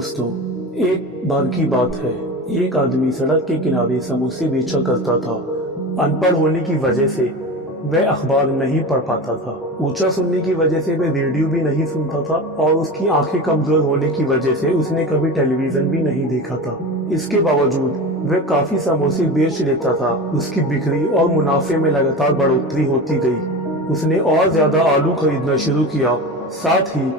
दोस्तों, एक बार की बात है। एक आदमी सड़क के किनारे समोसे बेचा करता था। अनपढ़ होने की वजह से वह अखबार नहीं पढ़ पाता था। ऊंचा सुनने की वजह से वह रेडियो भी नहीं सुनता था और उसकी आंखें कमजोर होने की वजह से उसने कभी टेलीविजन भी नहीं देखा था। इसके बावजूद वह काफी समोसे बेच लेता था। उसकी बिक्री और मुनाफे में लगातार बढ़ोतरी होती गई। उसने और ज्यादा आलू खरीदना शुरू किया। साथ ही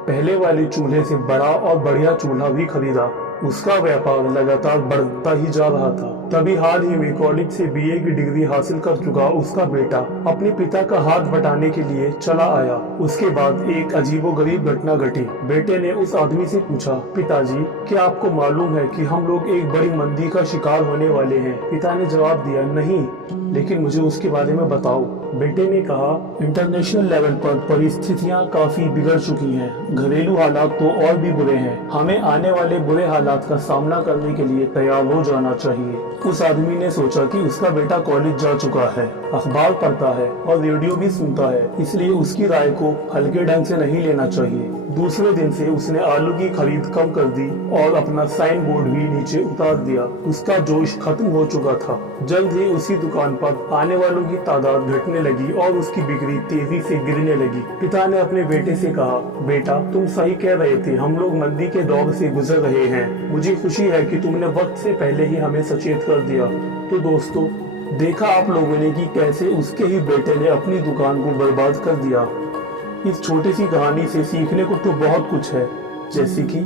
पहले वाले चूल्हे से बड़ा और बढ़िया चूल्हा भी खरीदा। उसका व्यापार लगातार बढ़ता ही जा रहा था। तभी हाल ही में कॉलेज से बीए की डिग्री हासिल कर चुका उसका बेटा अपने पिता का हाथ बटाने के लिए चला आया। उसके बाद एक अजीबोगरीब घटना घटी। बेटे ने उस आदमी से पूछा, पिताजी, क्या आपको मालूम है कि हम लोग एक बड़ी मंदी का शिकार होने वाले हैं? पिता ने जवाब दिया, नहीं, लेकिन मुझे उसके बारे में बताओ। बेटे ने कहा, इंटरनेशनल लेवल पर परिस्थितियां काफी बिगड़ चुकी हैं। घरेलू हालात तो और भी बुरे हैं। हमें आने वाले बुरे हालात का सामना करने के लिए तैयार हो जाना चाहिए। उस आदमी ने सोचा कि उसका बेटा कॉलेज जा चुका है, अखबार पढ़ता है और रेडियो भी सुनता है, इसलिए उसकी राय को हल्के ढंग से नहीं लेना चाहिए। दूसरे दिन से उसने आलू की खरीद कम कर दी और अपना साइन बोर्ड भी नीचे उतार दिया। उसका जोश खत्म हो चुका था। जल्द ही उसी दुकान पर आने वालों की तादाद घटने लगी और उसकी बिक्री तेजी से गिरने लगी। पिता ने अपने बेटे से कहा, बेटा, तुम सही कह रहे थे, हम लोग मंदी के दौर से गुजर रहे हैं। मुझे खुशी है कि तुमने वक्त से पहले ही हमें सचेत कर दिया। तो दोस्तों, देखा आप लोगों ने कि कैसे उसके ही बेटे ने अपनी दुकान को बर्बाद कर दिया। इस छोटी सी कहानी से सीखने को तो बहुत कुछ है, जैसे कि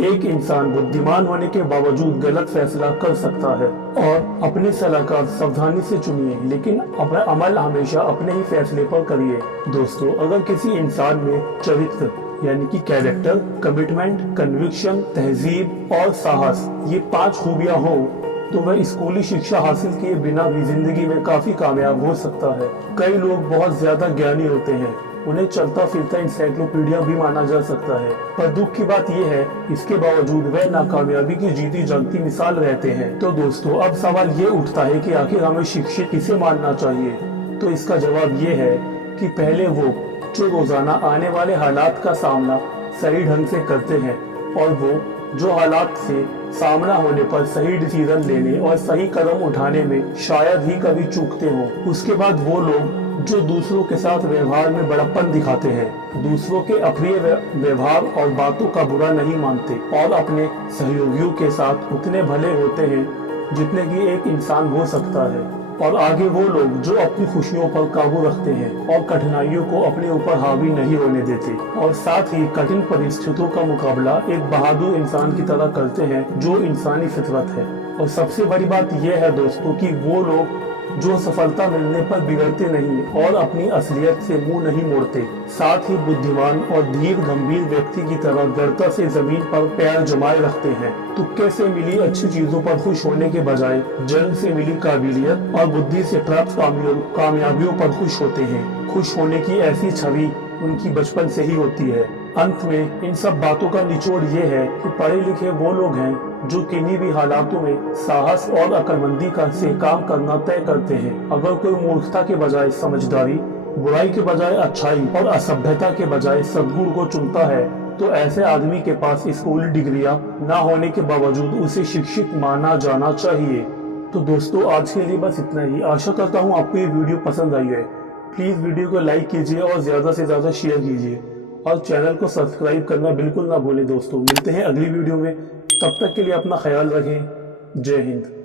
एक इंसान बुद्धिमान होने के बावजूद गलत फैसला कर सकता है और अपने सलाहकार सावधानी से चुनिए, लेकिन अपना अमल हमेशा अपने ही फैसले पर करिए। दोस्तों, अगर किसी इंसान में चरित्र यानी कि कैरेक्टर, कमिटमेंट, कन्विक्शन, तहजीब और साहस, ये 5 खूबियां हो तो वह स्कूली शिक्षा हासिल किए बिना भी जिंदगी में काफी कामयाब हो सकता है। कई लोग बहुत ज्यादा ज्ञानी होते हैं, उन्हें चलता फिरता इंसाइक्लोपीडिया भी माना जा सकता है, पर दुख की बात यह है, इसके बावजूद वह नाकामयाबी की जीती जागती मिसाल रहते हैं। तो दोस्तों, अब सवाल ये उठता है कि आखिर हमें शिक्षक किसे मानना चाहिए? तो इसका जवाब ये है कि पहले वो जो रोजाना आने वाले हालात का सामना सही ढंग से करते हैं और वो जो हालात से सामना होने पर सही डिसीजन लेने और सही कदम उठाने में शायद ही कभी चूकते हो। उसके बाद वो लोग जो दूसरों के साथ व्यवहार में बड़प्पन दिखाते हैं, दूसरों के अप्रिय व्यवहार और बातों का बुरा नहीं मानते और अपने सहयोगियों के साथ उतने भले होते हैं जितने कि एक इंसान हो सकता है। और आगे वो लोग जो अपनी खुशियों पर काबू रखते हैं और कठिनाइयों को अपने ऊपर हावी नहीं होने देते और साथ ही कठिन परिस्थितियों का मुकाबला एक बहादुर इंसान की तरह करते हैं जो इंसानी फितरत है। और सबसे बड़ी बात यह है दोस्तों कि वो लोग जो सफलता मिलने पर बिगड़ते नहीं और अपनी असलियत से मुंह नहीं मोड़ते, साथ ही बुद्धिमान और धीर गंभीर व्यक्ति की तरह दृढ़ता से जमीन पर पैर जमाए रखते हैं। तुक्के से मिली अच्छी चीजों पर खुश होने के बजाय जन्म से मिली काबिलियत और बुद्धि से प्राप्त कामयाबियों पर खुश होते हैं। खुश होने की ऐसी छवि उनकी बचपन से ही होती है। अंत में इन सब बातों का निचोड़ ये है कि पढ़े लिखे वो लोग हैं जो किन्हीं भी हालातों में साहस और अक्लमंदी से काम करना तय करते हैं। अगर कोई मूर्खता के बजाय समझदारी, बुराई के बजाय अच्छाई और असभ्यता के बजाय सद्गुण को चुनता है, तो ऐसे आदमी के पास स्कूली डिग्रियां न होने के बावजूद उसे शिक्षित माना जाना चाहिए। तो दोस्तों, आज के लिए बस इतना ही। आशा करता हूँ आपको ये वीडियो पसंद आई है। प्लीज वीडियो को लाइक कीजिए और ज्यादा से ज्यादा शेयर कीजिए और चैनल को सब्सक्राइब करना बिल्कुल ना भूलें। दोस्तों, मिलते हैं अगली वीडियो में। तब तक के लिए अपना ख्याल रखें। जय हिंद।